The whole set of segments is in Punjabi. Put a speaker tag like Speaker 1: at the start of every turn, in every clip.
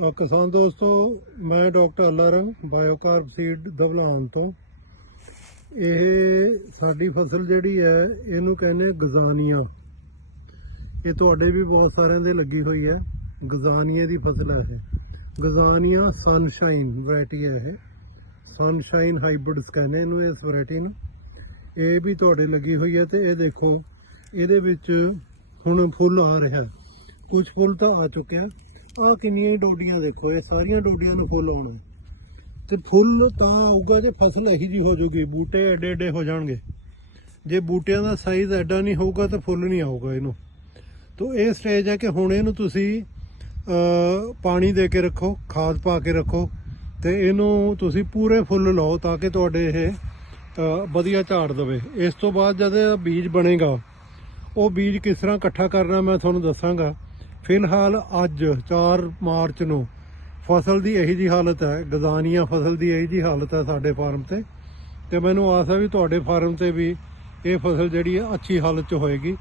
Speaker 1: ਕਿਸਾਨ ਦੋਸਤੋ, ਮੈਂ ਡਾਕਟਰ ਅਲਾਰਮ ਬਾਇਓਕਾਰਬ ਸੀਡ ਦਬਲਾਨ ਤੋਂ। ਇਹ ਸਾਡੀ ਫਸਲ ਜਿਹੜੀ ਹੈ, ਇਹਨੂੰ ਕਹਿੰਦੇ ਗਜ਼ਾਨੀਆਂ। ਇਹ ਤੁਹਾਡੇ ਵੀ ਬਹੁਤ ਸਾਰਿਆਂ ਦੇ ਲੱਗੀ ਹੋਈ ਹੈ। ਗਜ਼ਾਨੀਏ ਦੀ ਫਸਲ ਹੈ ਇਹ। ਗਜ਼ਾਨੀਆਂ ਸਨਸ਼ਾਈਨ ਵੈਰਾਈਟੀ ਹੈ ਇਹ। ਸਨਸ਼ਾਈਨ ਹਾਈਬ੍ਰਿਡਸ ਕਹਿੰਦੇ ਇਹਨੂੰ ਇਸ ਵੈਰਾਈਟੀ ਨੂੰ। ਇਹ ਵੀ ਤੁਹਾਡੇ ਲੱਗੀ ਹੋਈ ਹੈ ਤੇ ਇਹ ਦੇਖੋ, ਇਹਦੇ ਵਿੱਚ ਹੁਣ ਫੁੱਲ ਆ ਰਿਹਾ। ਕੁਝ ਫੁੱਲ ਤਾਂ ਆ ਚੁੱਕਿਆ ਆ ਕਿੰਨੀਆਂ ਹੀ ਡੋਡੀਆਂ ਦੇਖੋ, ਇਹ ਸਾਰੀਆਂ ਡੋਡੀਆਂ ਨੂੰ ਫੁੱਲ ਆਉਣਾ। ਤੇ ਫੁੱਲ ਤਾਂ ਆਊਗਾ ਜੇ ਫਸਲ ਇਹੀ ਜੀ ਹੋ ਜਾਊਗੀ, ਬੂਟੇ ਐਡੇ ਐਡੇ ਹੋ ਜਾਣਗੇ। ਜੇ ਬੂਟਿਆਂ ਦਾ ਸਾਈਜ਼ ਐਡਾ ਨਹੀਂ ਹੋਊਗਾ ਤਾਂ ਫੁੱਲ ਨਹੀਂ ਆਊਗਾ ਇਹਨੂੰ। ਤੋਂ ਇਹ ਸਟੇਜ ਹੈ ਕਿ ਹੁਣ ਇਹਨੂੰ ਤੁਸੀਂ ਪਾਣੀ ਦੇ ਕੇ ਰੱਖੋ, ਖਾਦ ਪਾ ਕੇ ਰੱਖੋ, ਤੇ ਇਹਨੂੰ ਤੁਸੀਂ ਪੂਰੇ ਫੁੱਲ ਲਾਓ ਤਾਂ ਕਿ ਤੁਹਾਡੇ ਇਹ ਵਧੀਆ ਝਾੜ ਦੇਵੇ। ਇਸ ਤੋਂ ਬਾਅਦ ਜਦ ਇਹ ਬੀਜ ਬਣੇਗਾ, ਉਹ ਬੀਜ ਕਿਸ ਤਰ੍ਹਾਂ ਇਕੱਠਾ ਕਰਨਾ ਮੈਂ ਤੁਹਾਨੂੰ ਦੱਸਾਂਗਾ। ਫਿਲਹਾਲ ਅੱਜ 4 ਮਾਰਚ ਨੂੰ ਫਸਲ ਦੀ ਇਹੀ ਜੀ ਹਾਲਤ ਹੈ ਗਜ਼ਾਨੀਆਂ ਫਸਲ ਦੀ ਇਹੀ ਜੀ ਹਾਲਤ ਹੈ ਸਾਡੇ ਫਾਰਮ ਤੇ। ਤੇ ਮੈਨੂੰ ਆਸ ਹੈ ਵੀ ਤੁਹਾਡੇ ਫਾਰਮ ਤੇ ਵੀ ਇਹ ਫਸਲ ਜਿਹੜੀ ਹੈ ਅੱਛੀ ਹਾਲਤ 'ਚ ਹੋਏਗੀ।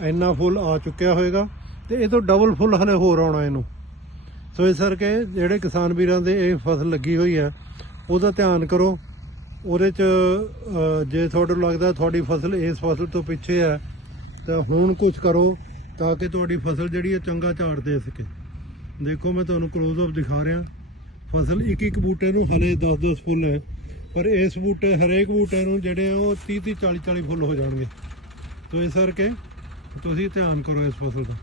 Speaker 1: ਇੰਨਾ ਫੁੱਲ ਆ ਚੁੱਕਿਆ ਹੋਏਗਾ ਤੇ ਇਹ ਤੋਂ ਡਬਲ ਫੁੱਲ ਹਲੇ ਹੋਰ ਆਉਣਾ ਇਹਨੂੰ। ਸੋ ਇਸ ਕਰਕੇ ਜਿਹੜੇ ਕਿਸਾਨ ਵੀਰਾਂ ਦੇ ਇਹ ਫਸਲ ਲੱਗੀ ਹੋਈ ਹੈ, ਉਹਦਾ ਧਿਆਨ ਕਰੋ। ਉਹਦੇ 'ਚ ਜੇ ਤੁਹਾਨੂੰ ਲੱਗਦਾ ਤੁਹਾਡੀ ਫਸਲ ਇਸ ਫਸਲ ਤੋਂ ਪਿੱਛੇ ਹੈ, ਤਾਂ ਹੁਣ ਕੁਝ ਕਰੋ। ਤਾਂ ਕਿ ਤੁਹਾਡੀ ਫਸਲ ਜਿਹੜੀ ਹੈ ਚੰਗਾ ਝਾੜ ਦੇ ਸਕੇ। ਦੇਖੋ, ਮੈਂ ਤੁਹਾਨੂੰ ਕਲੋਜ਼ ਅਪ ਦਿਖਾ ਰਿਹਾ। ਫਸਲ ਇੱਕ ਇੱਕ ਬੂਟੇ ਨੂੰ ਹਲੇ 10 10 ਫੁੱਲ ਹੈ, ਪਰ ਇਸ ਬੂਟੇ, ਹਰੇਕ ਬੂਟੇ ਨੂੰ ਜਿਹੜੇ ਆ, ਉਹ 30 30 40 40 ਫੁੱਲ ਹੋ ਜਾਣਗੇ। ਤੋ ਇਸ ਕਰਕੇ ਤੁਸੀਂ ਧਿਆਨ ਕਰੋ ਇਸ ਫਸਲ ਦਾ।